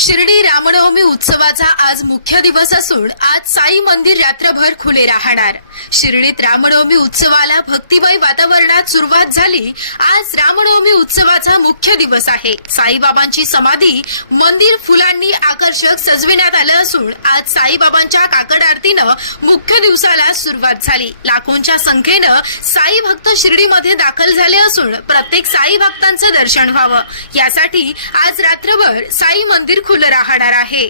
शिर्डी रामनवमी उत्सवाचा आज मुख्य दिवस असून आज साई मंदिर रात्रभर खुले राहणार। शिर्डीत रामनवमी उत्सवाला भक्तिमय वातावरणात सुरुवात झाली। आज रामनवमी उत्सवाचा मुख्य दिवस आहे। साईबाबांची समाधी मंदिर फुलांनी आकर्षक सजविण्यात आलं असून आज साईबाबांच्या काकड आरतीनं मुख्य दिवसाला सुरुवात झाली। लाखोंच्या संख्येनं साई भक्त शिर्डीमध्ये दाखल झाले असून प्रत्येक साई भक्तांचं दर्शन व्हावं यासाठी आज रात्रभर साई मंदिर खुलं राहणार आहे।